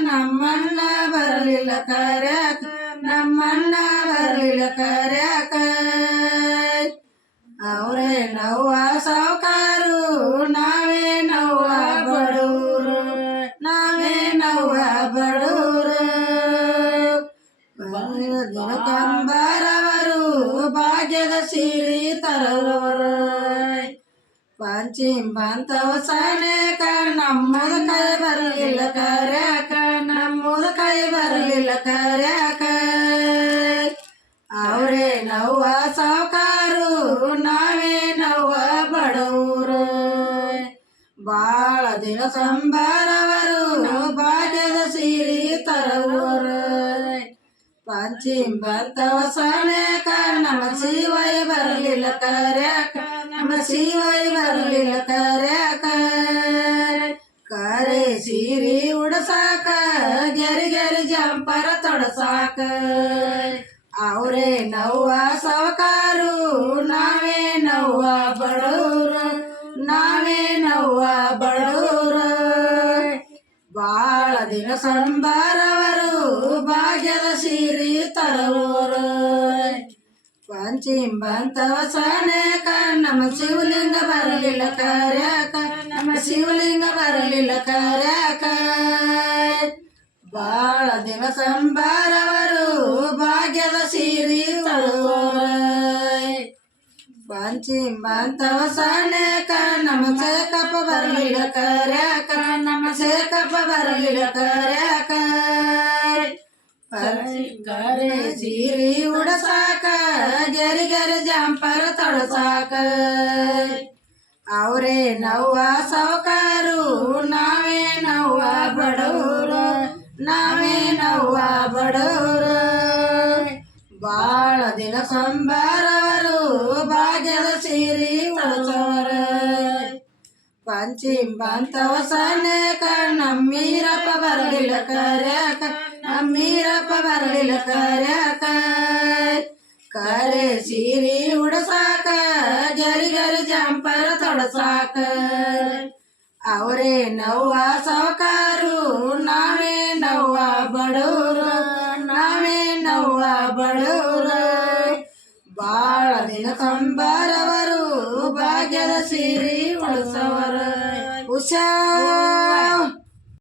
ನಮ್ಮಣ್ಣ ಬರಲಿಲ್ಲ ಕರ್ಯಾಕ, ನಮ್ಮಣ್ಣ ಬರಲಿಲ್ಲ ಕರ್ಯಾಕ. ಅವರೇ ನವ್ವ ಸಾವುಕಾರು, ನಾವೇ ನವ್ವ ಬಡೂರು, ನಾವೇ ನವ್ವ ಬಡೂರು. ಕಂಬರವರು ಭಾಗ್ಯದ ಸಿರಿ ತರವರು ಪಂಚಿಮ್ ಬಂತವ ಸನೇಕ ನಮ್ಮದ ಕೈ ಬರಲಿಲ್ಲ ಕರ್ಯಾಕ ನಮ್ಮದ ಕೈ ಬರಲಿಲ್ಲ ಕರ್ಯಾಕ ಅವರೇ ನವ್ವ ಸಾವುಕಾರು ನಾವೇ ನವ್ವ ಬಡವರು ಬಾಳ ದಿನ ಸಂಬಾರವರು ಭಾಗ್ಯದ ಸಿರಿ ತರವರು ಪಂಚಿಮ್ ಬರ್ತವ ಸನೇಕ ನಮ್ಮ ಶಿವೈ ಬರಲಿಲ್ಲ ಕರ್ಯಾಕ ನಮ್ಮ ಶಿವೈ ಬರಲಿಲ್ಲ ಕರ್ಯಾಕ ಕರೆ ಸೀರಿ ಉಡಸಾಕ, ಗೆರಿ ಗೆರಿ ಜಂಪರ ತೊಡಸಾಕ. ಅವರೇ ನವ್ವ ಸವಕಾರು, ನಾವೇ ನವ್ವ ಬಡೂರು ನಾವೇ ನವ್ವ ಬಡೂರು ಬಾಳ ದಿನ ಸಂಬಾರವರು, ಭಾಗ್ಯದ ಸಿರಿ ತರವರು. ಪಂಚಿಮ್ ಬಂತವ ಸನೇಕ ನಮ್ಮ ಶಿವಲಿಂಗ ಬರಲಿಲ್ಲ ಕರ್ಯಾಕ ನಮ್ಮ ಶಿವಲಿಂಗ ಬರಲಿಲ್ಲ ಕರ್ಯಾಕ ಬಾಳ ದಿನ ಸಂಬಾರವರು ಭಾಗ್ಯದ ಸಿರಿ ತರುವರು ಪಂಚಿಮ್ ಬಂತವ ಸನೇಕ ನಮ್ಮ ಸೇಕಪ್ಪ ಬರಲಿಲ್ಲ ಕರ್ಯಾಕ ನಮ್ಮ ಸೇಕಪ್ಪ ಬರಲಿಲ್ಲ ಕರ್ಯಾಕ ಕರೆ ಸೀರಿ ಉಡಸಾಕ ಗೆರಿ ಗೆರಿ ಜಂಪರ ತೊಡಸಾಕ. ಅವರೇ ನವ್ವ ಸಾವುಕಾರು ನಾವೇ ನವ್ವ ಬಡವರು ನಾವೇ ನವ್ವ ಬಡವರು. ಬಾಳ ದಿನ ಸಂಬಾರವರು ಭಾಗ್ಯದ ಸೀರಿ ಉಳಿಸವರು ಪಂಚಿಂ ಬಂತವ ಸನೇಕ ನಮ್ಮೀರಪ್ಪ ಬರಲಿಲ್ಲ ಕರ್ಯಾಕ. ನಮ್ಮೀರಪ್ಪ ಬರಲಿಲ್ಲ ಕರ್ಯಾಕ ಕರೆ ಸೀರಿ ಉಡಸಾಕ ಗರಿ ಗರಿ ಜಂಪರ ತೊಡಸಾಕ ಅವರೇ ನವ್ವ ಸಾವುಕಾರು ನಾವೇ ನವ್ವ ಬಡವರು ನಾವೇ ನವ್ವ ಬಡವರು ಬಾಳ ದಿನ ಕಂಬಾರವರು ಭಾಗ್ಯದ ಸಿರಿ ಉಳಿಸವರು ಉಷಾ